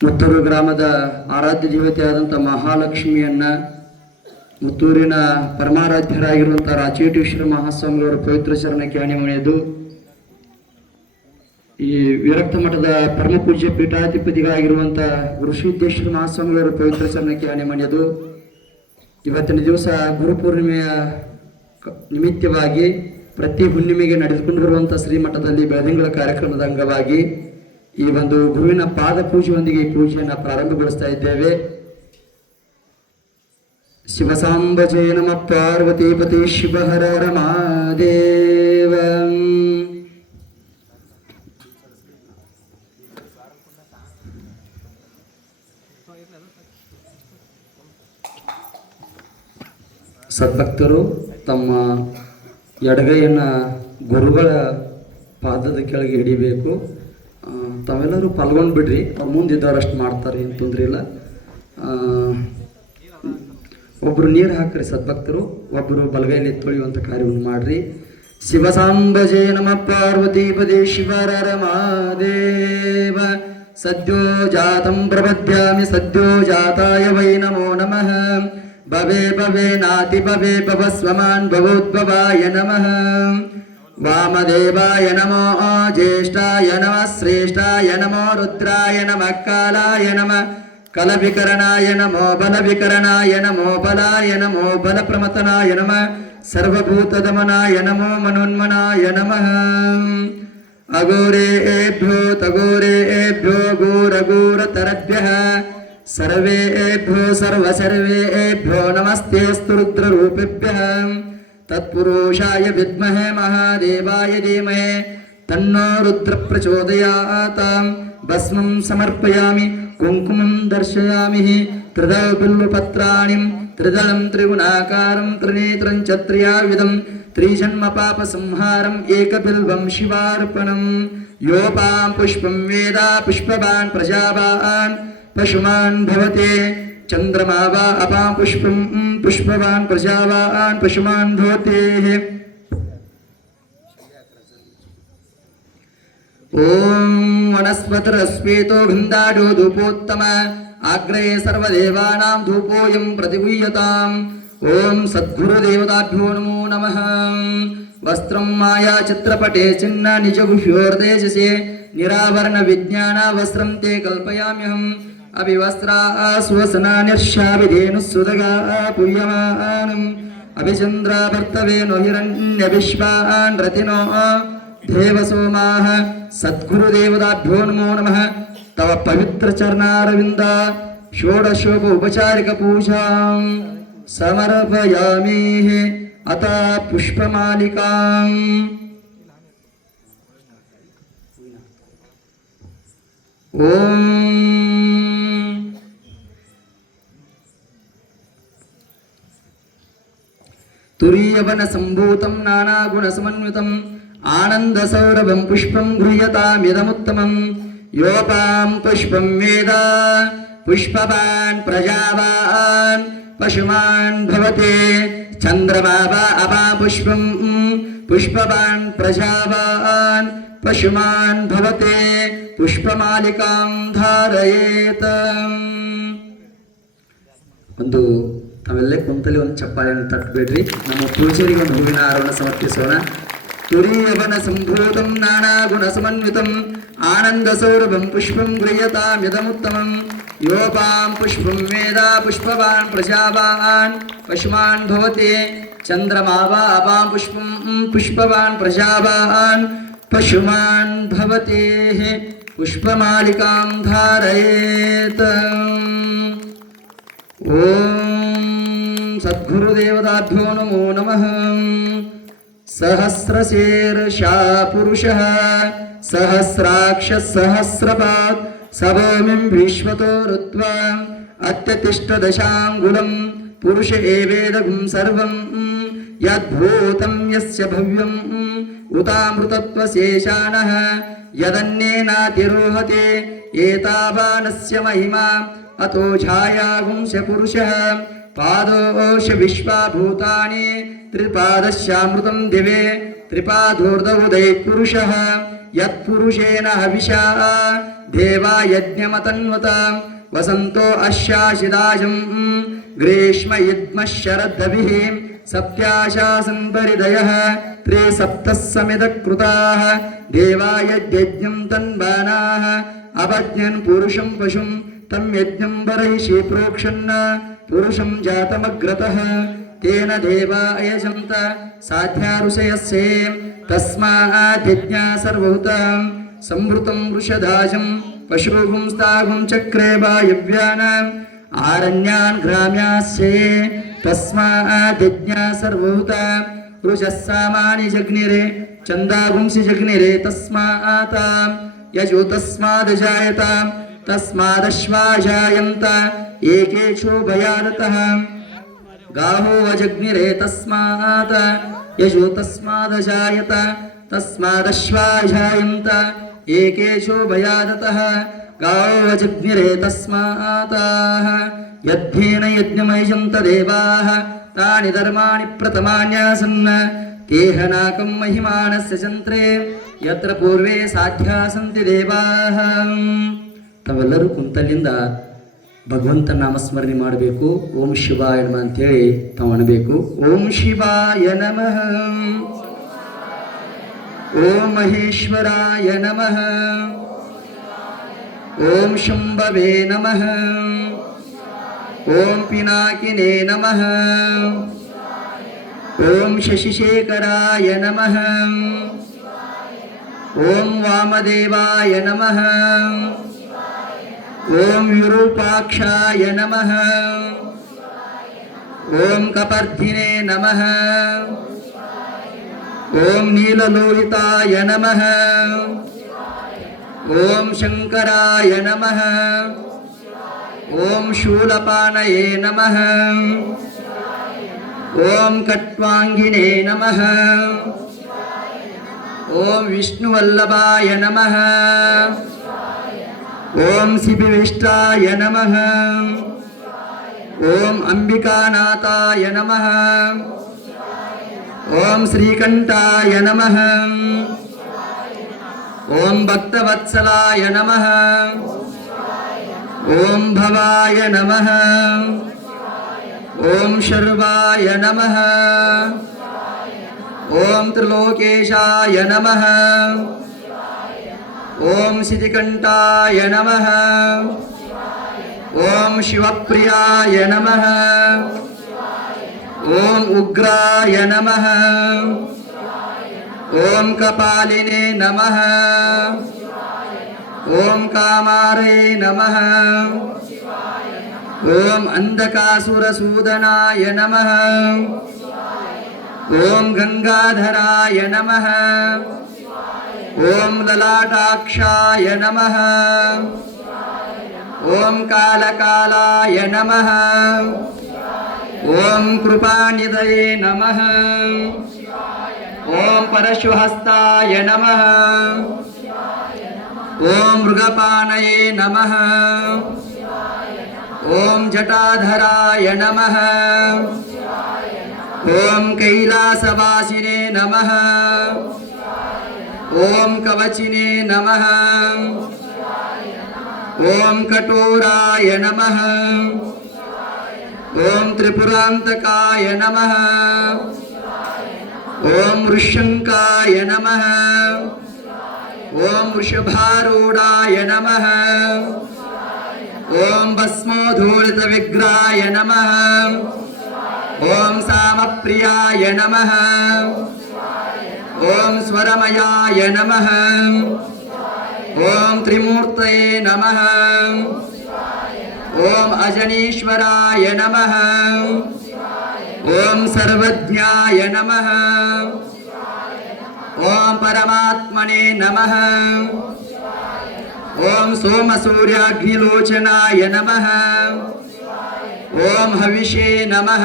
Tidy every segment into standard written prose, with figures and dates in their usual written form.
ಮುತ್ತೂರು ಗ್ರಾಮದ ಆರಾಧ್ಯ ದೇವತೆಯಾದಂಥ ಮಹಾಲಕ್ಷ್ಮಿಯನ್ನ ಮುತ್ತೂರಿನ ಪರಮಾರಾಧ್ಯರಾಗಿರುವಂಥ ರಾಚೇಟೇಶ್ವರ ಮಹಾಸ್ವಾಮಿಯವರ ಪವಿತ್ರ ಚರಣಕ್ಕೆ ಅಣಿಮಣಿಯದು ಈ ವಿರಕ್ತ ಮಠದ ಪರಮ ಪೂಜ್ಯ ಪೀಠಾಧಿಪತಿಗಳಾಗಿರುವಂಥ ಗುರುಸಿದ್ದೇಶ್ವರ ಮಹಾಸ್ವಾಮಿಯವರ ಪವಿತ್ರ ಚರಣಕ್ಕೆ ಅಣಿಮಣಿಯದು ಇವತ್ತಿನ ದಿವಸ ಗುರುಪೂರ್ಣಿಮೆಯ ನಿಮಿತ್ತವಾಗಿ ಪ್ರತಿ ಹುಣ್ಣಿಮೆಗೆ ನಡೆದುಕೊಂಡು ಬರುವಂಥ ಶ್ರೀಮಠದಲ್ಲಿ ಬೆಳದಿಂಗಳ ಕಾರ್ಯಕ್ರಮದ ಅಂಗವಾಗಿ ಈ ಒಂದು ಗುರುವಿನ ಪಾದ ಪೂಜೆಯೊಂದಿಗೆ ಈ ಪೂಜೆಯನ್ನು ಪ್ರಾರಂಭಗೊಳಿಸ್ತಾ ಇದ್ದೇವೆ. ಶಿವಸಾಂಬಜಯ ನಮಃ ಪಾರ್ವತೀಪತಿ ಶಿವ ಹರ ಹರ ಮಹಾದೇವ. ಸದ್ಭಕ್ತರು ತಮ್ಮ ಎಡಗೈಯನ್ನು ಗುರುಗಳ ಪಾದದ ಕೆಳಗೆ ಹಿಡಿಬೇಕು. ತಾವೆಲ್ಲರೂ ಪಾಲ್ಗೊಂಡು ಬಿಡ್ರಿ, ಅವ್ರು ಮುಂದಿದ್ದವರಷ್ಟು ಮಾಡ್ತಾರೆ, ಏನು ತೊಂದರೆ ಇಲ್ಲ. ಒಬ್ಬರು ನೀರು ಹಾಕ್ರಿ ಸದ್ಭಕ್ತರು, ಒಬ್ಬರು ಬಲಗೈಲಿ ತೊಳೆಯುವಂಥ ಕಾರ್ಯವನ್ನು ಮಾಡ್ರಿ. ಶಿವಸಾಂಬಜೇ ನಮಃ ಪಾರ್ವತೀಪದೇ ಶಿವರ ಮಹಾದೇವ. ಸದ್ಯೋ ಜಾತಂ ಪ್ರಪದ್ಯಾಮಿ ಸದ್ಯೋ ಜಾತಾಯ ವೈ ನಮೋ ನಮಃ. ಭವೆ ಭವೆ ನಾತಿ ಭವೆ ಭವ ಸ್ವಮಾನ್ ಭವೋದ್ಭವಾಯ ನಮಃ. ವಾಮದೇವಾಯ ನಮೋ ಜ್ಯೇಷ್ಠಾಯ ನಮಃ ಶ್ರೇಷ್ಠಾಯ ನಮೋ ರುದ್ರಾಯ ನಮಃ ಕಾಲಾಯ ನಮಃ ಕಲವಿಕರಣಾಯ ನಮೋ ಬಲವಿಕರಣಾಯ ನಮೋ ಬಲಾಯ ನಮೋ ಬಲಪ್ರಮತನಾಯ ನಮಃ ಸರ್ವಭೂತದಮನಾಯ ನಮೋ ಮನೋನ್ಮನಾಯ ನಮಃ. ಅಘೋರೇಭ್ಯೋ ತಘೋರೇಭ್ಯೋ ಘೋರಘೋರತರಭ್ಯಃ ಸರ್ವೇಭ್ಯೋ ಸರ್ವಸರ್ವೇಭ್ಯೋ ನಮಸ್ತೆಸ್ತು ರುದ್ರರೂಪೇಭ್ಯಃ. ತತ್ಪುರುಷಾಯ ವಿದ್ಮಹೇ ಮಹಾದೇವಾಯ ಧೀಮಹಿ ತನ್ನೋ ರುದ್ರ ಪ್ರಚೋದಯಾತ್. ಭಸ್ಮಂ ಸಮರ್ಪಯಾಮಿ ಕುಂಕುಮಂ ದರ್ಶಯಾಮಿ. ತ್ರಿದಳ ಬಿಲ್ವಪತ್ರಾಣಿ ತ್ರಿದಳಂ ತ್ರಿಗುಣಾಕಾರಂ ತ್ರಿನೇತ್ರಂ ಚ ತ್ರಿಯಾಯುಧಂ ತ್ರಿಜನ್ಮ ಪಾಪ ಸಂಹಾರಂ ಏಕಬಿಲ್ವಂ ಶಿವಾರ್ಪಣಂ. ಯೋಪಾಂ ಪುಷ್ಪಂ ವೇದ ಪುಷ್ಪವಾನ್ ಪ್ರಜಾವಾನ್ ಪಶುಮಾನ್ ಭವತೆ. ಚಂದ್ರಮಾ ವಾ ಅಪಾಂ ಪುಷ್ಪಂ ಪುಷ್ಪವಾನ್ ಪ್ರಜಾವಾನ್ ಪಶುಮಾನ್ ಭವತೆ. ಓಂ ವನಸ್ಪತಿರಸ್ವೇತೋ ಗಂಧಾಢ್ಯೋ ಧೂಪೋತ್ತಮ ಆಗ್ರೇ ಸರ್ವದೇವಾನಾಂ ಧೂಪೋಯಂ ಪ್ರತಿಗೂಹ್ಯತಾಂ. ಓಂ ಸದ್ಗುರುದೇವತಾಭ್ಯೋ ನಮೋ ನಮಃ. ವಸ್ತ್ರಂ ಮಾಯಾ ಚಿತ್ರಪಟೇ ಚಿನ್ನ ನಿಜಗುಹ್ಯೋರ್ದೇಶಸೆ ನಿರಾವರಣ ವಿಜ್ಞಾನ ವಸ್ತ್ರಂ ತೇ ಕಲ್ಪಯಾಮ್ಯಹಂ. ಅಭಿವಸ್ತ್ರಾ ಸ್ವಸನಾನ್ಯರ್ಷಾವಿಧೇನುಸ್ಸುದಗಾ ಪೂಯಮಾನಂ. ಅಭಿಚಂದ್ರಾಭರ್ತವೇನೋ ಹಿರಣ್ಯವಿಶ್ವಾನ್ ರತಿನೋ ದೇವಸೋಮಾಃ. ಸದ್ಗುರುದೇವತಾಭ್ಯೋ ನಮೋ ನಮಃ. ತವ ಪವಿತ್ರ ಚರಣಾರವಿಂದ ಷೋಡಶೋಪ ಉಪಚಾರಿಕ ಪೂಜಾಂ ಸಮರ್ಪಯಾಮಿ. ಅತ ಪುಷ್ಪಮಾಲಿಕಾಂ. ಓಂ ತುರೀಯವನ ಸಂಭೂತಂ ನಾನಾಗುಣ ಸಮನ್ವಿತಂ ಆನಂದ ಸೌರಭಂ ಪುಷ್ಪಂ ಗೃಹ್ಯತಾಮಿದಮುತ್ತಮಂ. ಯೋಪಾಂ ಪುಷ್ಪಂ ವೇದ ಪುಷ್ಪವಾನ್ ಪ್ರಜಾವಾನ್ ಪಶುಮಾನ್ ಭವತೆ. ಚಂದ್ರಮಾ ವಾ ಅಪಾ ಪುಷ್ಪಂ ಪುಷ್ಪವಾನ್ ಪ್ರಜಾವಾನ್ ಪಶುಮಾನ್ ಭವತೆ. ಪುಷ್ಪಮಾಲಿಕಾಂ ಧಾರಯೇತ್. ಒಂದು ತಾವೆಲ್ಲೇ ಕುಂತಲ್ಲಿ ಒಂದು ಚಪ್ಪಾಳೆಯನ್ನು ತಟ್ಟಬೇಡ್ರಿ. ನಮ್ಮ ಪೂಜಾರಿಗೆ ಒಂದು ಹೂವಿನ ಹಾರವನ್ನು ಸಮರ್ಪಿಸೋಣ. ತುರೀಯವನ ಸಂಭೂತಂ ನಾನಾಗುಣ ಸಮನ್ವಿತಂ ಆನಂದ ಸೌರಭಂ ಪುಷ್ಪಂ ಗೃಹ್ಯತಾಮಿದಮುತ್ತಮಂ. ಯೋಪಾಂ ಪುಷ್ಪಂ ವೇದ ಪುಷ್ಪವಾನ್ ಪ್ರಜಾವಾನ್ ಪಶುಮಾನ್ ಭವತೆ. ಚಂದ್ರಮಾ ವಾ ಅಪಾಂ ಪುಷ್ಪಂ ಪುಷ್ಪವಾನ್ ಪ್ರಜಾವಾನ್ ಪಶುಮಾನ್ ಭವತೆ. ಪುಷ್ಪಮಾಲಿಕಾಂ ಧಾರಯೇತ್. ಓಂ ಸದ್ಗುರುದೇವತಾಭ್ಯೋ ನಮೋ ನಮಃ. ಸಹಸ್ರಶೀರ್ಷಾ ಪುರುಷಃ ಸಹಸ್ರಾಕ್ಷ ಸಹಸ್ರಪಾತ್ ಸಭೂಮಿಂ ವಿಶ್ವತೋ ಋತ್ವಾ ಅತ್ಯತಿಷ್ಠ ದಶಾಂಗುಲಂ. ಪುರುಷ ಏವೇದಗುಂ ಸರ್ವಂ ಯದ್ಭೂತಂ ಯಸ್ಯ ಭವ್ಯಂ ಉತಾಮೃತತ್ವಶೇಷಾನಃ ಯದನ್ನೇನಾತಿರೋಹತೆ. ಏತಾವಾನಸ್ಯ ಮಹಿಮಾ ಅತೋ ಛಾಯಾಗುಂಶ ಪುರುಷಃ. ಪಾದೋಶ ವಿಶ್ವಭೂತಾನಿ ತ್ರಿಪಾದಶ್ಯಾಮೃತಂ ದಿವೆ ತ್ರಿಪಾದೋರ್ಧವುದೈ ಪುರುಷಃ. यत्पुरुषेण हविषा देवा यज्ञमतन्वत वसन्तो अश्याशिदाजं ग्रीष्म युद्मः शरदभिः सप्त्याशासन् परिदयः त्रिसप्तः समिदकृताः देवा यज्ञं तन्वानाः अपज्ञन् पुरुषं पशुं तं यज्ञं बर्हिषि प्रोक्षन् पुरुषं जातमग्रतः तेन देवा अयजन्त साध्या ऋषयस्ये तस्माद्यज्ञा सर्वभूतां संवृतं वृषदाजं पशुपुंस्तागुं चक्रे वायव्यानाम् आरण्यान् ग्राम्यास्ये तस्माद्यज्ञा सर्वभूतां वृषस्सामानि जग्निरे चन्दागुंसि जग्निरे तस्मात् यजो तस्मादजायतां तस्मादश्वा जायन्त एकेषु भयादतः गावो अजग्निरे तस्मात् यजो तस्मादजायत तस्मादश्वा जायन्त एकेषु भयादतः गावो अजग्निरे तस्मात् यद्धेन यज्ञमयजन्त देवाः तानि धर्माणि प्रथमान्यासन् तेहनाकं महिमानस्य चंत्रे यत्र पूर्वे साध्या सन्ति देवाः ತಾವೆಲ್ಲರೂ ಕುಂತಲ್ಲಿಂದ ಭಗವಂತ ನಾಮಸ್ಮರಣೆ ಮಾಡಬೇಕು. ಓಂ ಶಿವಾಯ ನಮಃ ಅಂತೇಳಿ ತಾವು ಅನ್ನಬೇಕು. ಓಂ ಶಿವಾಯ ನಮಃ, ಓಂ ಮಹೇಶ್ವರಾಯ ನಮಃ, ಓಂ ಶಂಭವೇ ನಮಃ, ಓಂ ಪಿನಾಕಿನೇ ನಮಃ, ಓಂ ಶಶಿಶೇಖರಾಯ ನಮಃ, ಓಂ ವಾಮದೇವಾಯ ನಮಃ, ओम विरूपाक्षाय नमः, ओम कपर्दिने नमः, ओम नीललोहिताय नमः, ओम शंकराय नमः, ओम शूलपाणये नमः, ओम कट्वांगिने नमः, ओम विष्णुवल्लभाय नमः, ओम शिवविष्टाय नमः, ओम अंबिकानाथाय नमः, ओम श्रीकंठाय नमः, ओम भक्तवत्सलाय नमः, ओम भवाय नमः, ओम शर्वाय नमः, ओम त्रिलोकेशाय नमः, ओम सिद्धिकंठाय नमः, ओम शिवप्रियाय नमः, ओम उग्राय नमः, ओम कपालिने नमः, ओम कामारे नमः, ओम अंधकासुरसूदनाय नमः, ओम गंगाधराय नमः, ओम ललाटाक्षाय नमः, ओम कालकालाय नमः, ओम कृपानिधये नमः, ओम परशुहस्ताय नमः, ओम मृगपाणये नमः, ओम जटाधराय नमः, ओम कैलासवासिने नमः, ओम कवचिने नमः, ओम कठोराय नमः, ओम त्रिपुरांतकाय नमः, ओम ऋषंकाय नमः, ओम वृषभारूढ़ाय नमः, ओम भस्मोधूलित विग्रहाय नमः, ओम सामप्रियाय नमः, ओम स्वरमयाय नमः, ओम त्रिमूर्तये नमः, ओम अजनीश्वराय नमः, ओम सर्वज्ञाय नमः, ओम परमात्मने नमः, ओम सोमसूर्याग्निलोचनाय नमः, ओम हविषे नमः,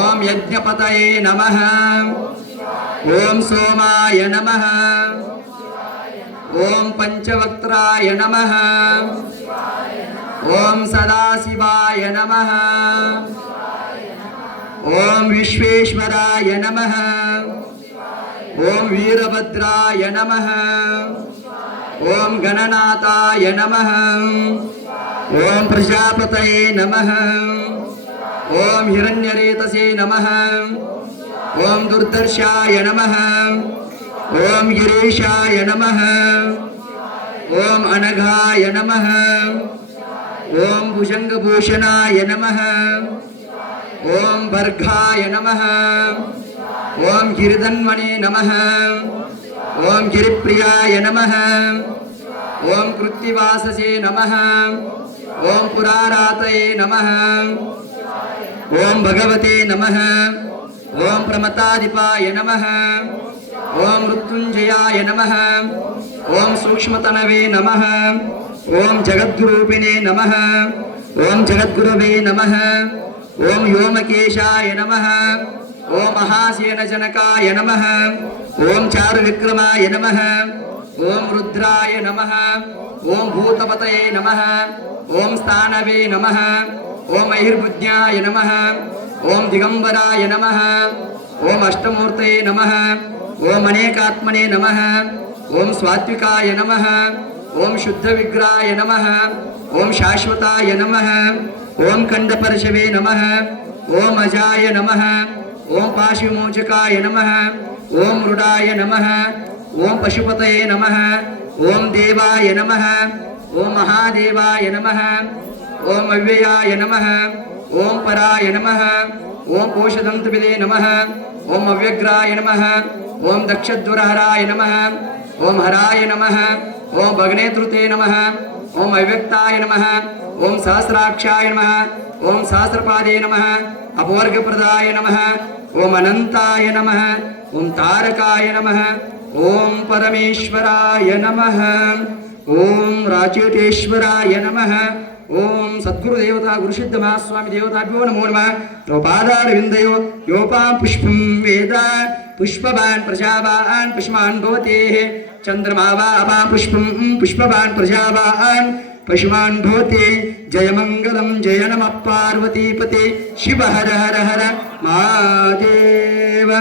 ओम यज्ञपतये नमः, ओम सोमाय नमः, ओम पंचवक्त्राय नमः, ओम सदाशिवाय नमः, ओम विश्वेश्वराय नमः, ओम वीरभद्राय नमः। ओम गणनाथाय नमः। ओम प्रजापतये नमः। ओम हिरण्यरेतसे नमः। ओम दुर्दर्शाय नमः। ओम गिरीशाय नमः। ओम अनघाय नमः। ओम भुजंगभूषणाय नमः। ओम भर्गाय नमः। ओम गिरिधन्वने नमः। ओम गिरिप्रियाय नमः। ओम कृत्तिवाससे नमः। ओम पुरारातये नमः। ओम भगवते नमः। ओम प्रमताधिपाय नमः। ओम मृत्युंजयाय नमः। ओम सूक्ष्मतनवे नमः। ओम जगद्रूपिणे नमः। ओम जगद्गुरवे नमः। ओम व्योमकेशाय नमः। ओम महासेनजनकाय नमः। ओम चारुविक्रमाय नमः। ओम रुद्राय नमः। ओम भूतपतये नमः। ओम स्थानवे नमः। ओम महिर्बुद्ध्याय नमः। ओम दिगंबराय नमः। ओम अष्टमूर्तये नमः। ओम अनेकात्मने नमः। ओम स्वात्विकाय नमः। ओम शुद्धविग्रहाय नमः। ओम शाश्वताय नमः। ओम कंडपर्शवे नमः। ओम अजाय नमः। ओम पाशुमोचकाय नमः। ओम मृडाय नमः। ओम पशुपतये नमः। ओम देवाय नमः। ओम महादेवाय नमः। ओम अव्ययाय नमः। ओम पराय नमः। ओम कोशदंतविदे नमः। ओम अव्यग्राय नमः। ओम दक्षद्वरहराय नमः। ओम हराय नमः। ओम भगनेतृते नमः। ओम अव्यक्ताय नमः। ओम सहस्राक्षाय नमः। ओम सहस्रपादे नमः। अपवर्गप्रदाय नमः। ओम अनंताय नमः। ओम तारकाय नमः। ओम परमेश्वराय नमः। ओम राचेतेश्वराय नमः। ओम सद्गुरुदेवता गुरुसिद्ध महास्वामी देवताभ्यो नमो नमः। तो पादारविन्दयो योपां पुष्पं वेद पुष्पवान् प्रजावान् पुष्पवान् भवते। चंद्रमा वा अपां पुष्पं पुष्पवान् प्रजावान् पशुमान् भवते। जय मंगलम जय नमः पार्वतीपते शिव हर हर हर महादेव।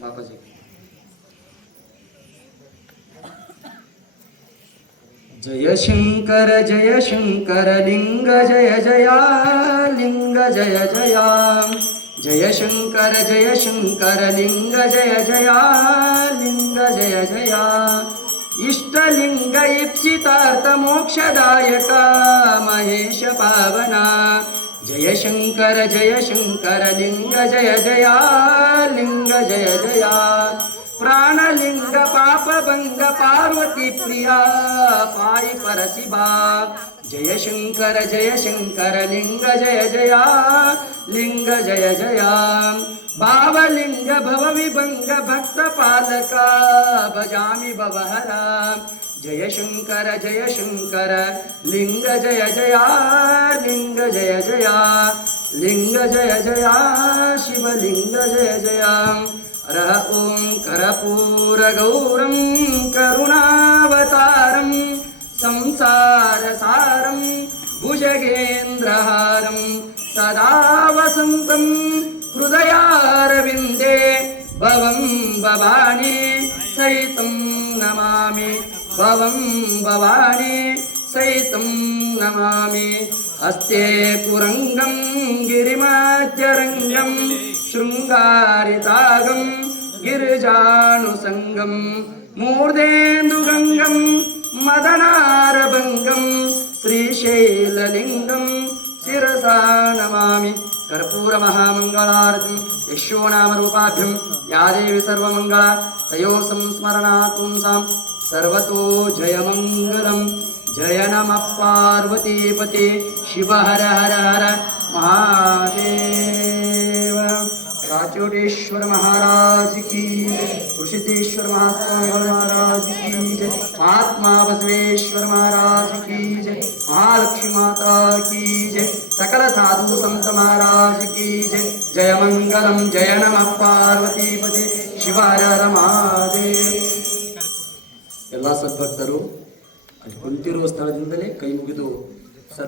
बाबाजी जय शंकर लिंग जय जया लिंग जय जया। जय शंकर लिंग जय जया लिंग जय जया। इष्टलिंग इप्सितार्थ मोक्षदायक महेश पावना। जय शंकर लिंग जय जया लिंग जय जया। प्राणलिंग पापभंग पार्वती प्रिया पारि परशिवा। जय शंकर लिंग जय जया लिंग जय जया। भावलिंग भव विभंग भक्त पालक भजामि भवहरा। जय शंकर लिंग जय जया लिंग जय जया लिंग जय जया शिवलिंग जय जया। हर ओं कर्पूरगौरं करुणावतारं संसारसारं भुजगेन्द्रहारं सदा वसन्तं हृदयारविन्दे भवं भवानी सहितं नमामि। भवं भवानी सहितं नमामि। हस्ते कुरंगं गिरिमध्यरंगं शृंगारितागं गिरिजानुसंगं मूर्धेन्दुगंगं मदनारभंगं श्रीशैललिंगं शिरसा नमामि। कर्पूर महामंगलारती यशो नाम रूपाभ्यं या देवी सर्वमंगला तयोः संस्मरणात् पुंसां सर्वतो जयमंगलम्। जय नमः पार्वतीपते शिव हर हर हर महादेव। राचोटेश्वर महाराज की जय, ऋषितेश्वर महास्वामी महाराज की जय, महात्मा बसवेश्वर महाराज की जय, महालक्ष्मी माता की जय, सकल साधु संत महाराज की जय। जय मंगलम जय नमः पार्वती पते शिवाय महादेव। ಎಲ್ಲ ಸದ್ಭಕ್ತರು ಅಲ್ಲಿ ಕುಂತಿರುವ ಸ್ಥಳದಿಂದಲೇ ಕೈ ಮುಗಿದು